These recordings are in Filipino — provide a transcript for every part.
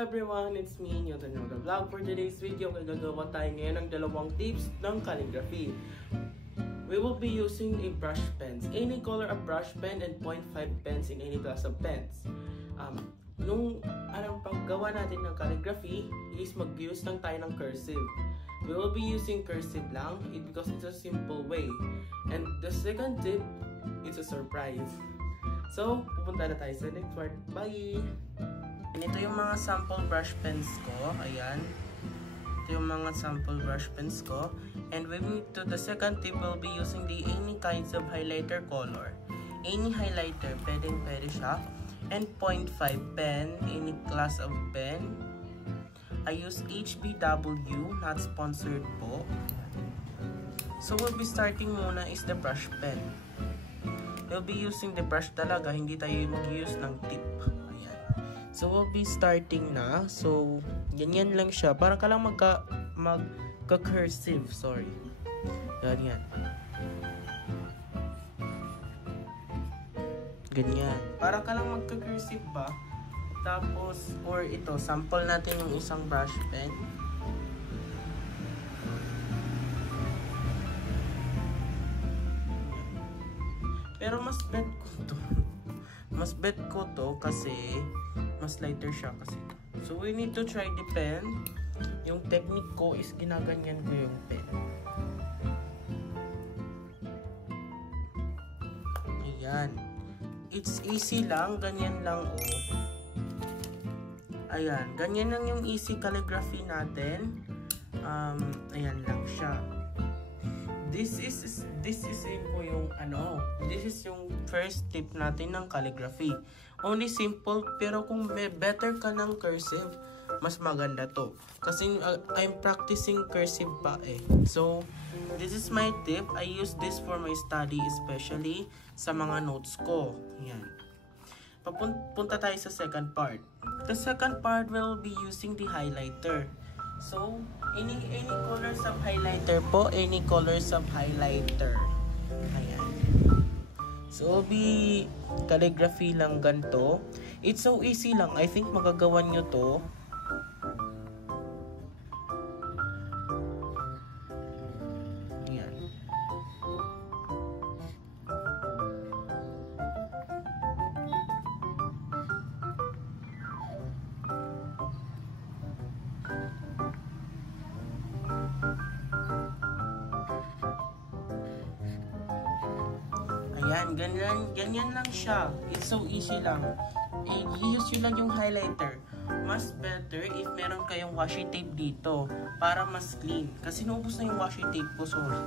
everyone, it's me, Newton the Vlog. For today's video, gagawa tayo ngayon ng dalawang tips ng calligraphy. We will be using a brush pens, any color of brush pen and 0.5 pens in any class of pens. Nung paggawa natin ng calligraphy is mag-use lang tayo ng cursive. We will be using cursive lang because it's a simple way. And the second tip, it's a surprise. So, pupunta na tayo sa next part. Bye! Ito yung mga sample brush pens ko. Ayan. Ito yung mga sample brush pens ko. And the second tip, we'll be using the any kinds of highlighter color. Any highlighter, pwede siya. And 0.5 pen, any class of pen. I use HBW, not sponsored po. So, we'll be starting muna is the brush pen. We'll be using the brush talaga, hindi tayo mag-use ng tip. So, we'll be starting na. So, ganyan lang siya. Para ka lang magka-cursive. Sorry. Ganyan. Ganyan. Para ka lang magka-cursive ba? Tapos, or ito, sample natin yung isang brush pen. Pero mas bet ko to. Mas bet ko to kasi mas lighter siya kasi. So, we need to try the pen. Yung technique ko is ginaganyan ko yung pen. Ayan. It's easy lang. Ganyan lang, oh. Ayan. Ganyan lang yung easy calligraphy natin. Ayan lang siya. This is yung first tip natin ng calligraphy. Only simple, pero kung better ka ng cursive, mas maganda to. Kasi I'm practicing cursive pa eh. So, this is my tip. I use this for my study, especially sa mga notes ko. Yan. Punta tayo sa second part. The second part will be using the highlighter. So, any colors of highlighter po, any colors of highlighter. Ayan. So, be calligraphy lang ganito. It's so easy lang. I think magagawa nyo to. Ayan. Ayan, ganyan lang siya. It's so easy lang. I-use yun lang yung highlighter. Mas better if meron kayong washi tape dito para mas clean. Kasi naubos na yung washi tape ko, sorry.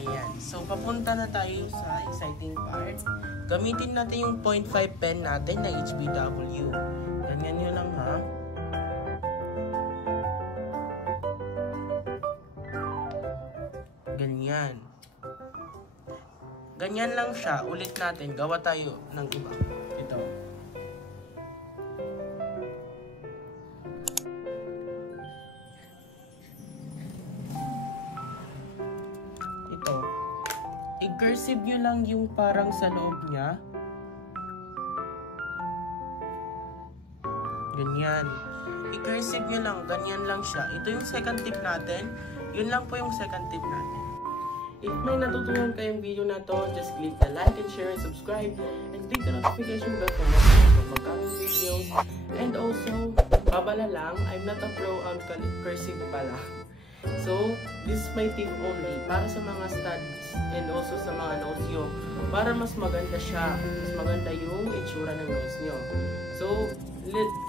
Ayan. So, papunta na tayo sa exciting part. Gamitin natin yung 0.5 pen natin na HBW. Ganyan yun lang, ha? Ganyan. Ganyan lang siya. Ulit natin. Gawa tayo ng iba. Ito. Ito. I-cursive nyo lang yung parang sa loob niya. Ganyan. I-cursive nyo lang. Ganyan lang siya. Ito yung second tip natin. Yun lang po yung second tip natin. If may natutunan kayong video na to, just click the like and share and subscribe and click the notification bell for more upcoming videos. And also, babala lang, I'm not a pro on cursive pala. So, this is my tip only para sa mga studies and also sa mga notes nyo. Para mas maganda siya, mas maganda yung itsura ng notes nyo. So,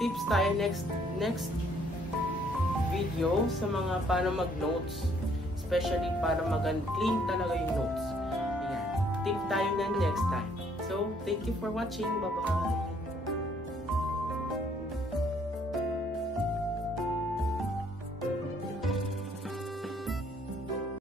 tips tayo next video sa mga paano mag-notes. Especially para clean talaga yung notes. Ayan. Tip tayo na next time. So, thank you for watching. Bye-bye!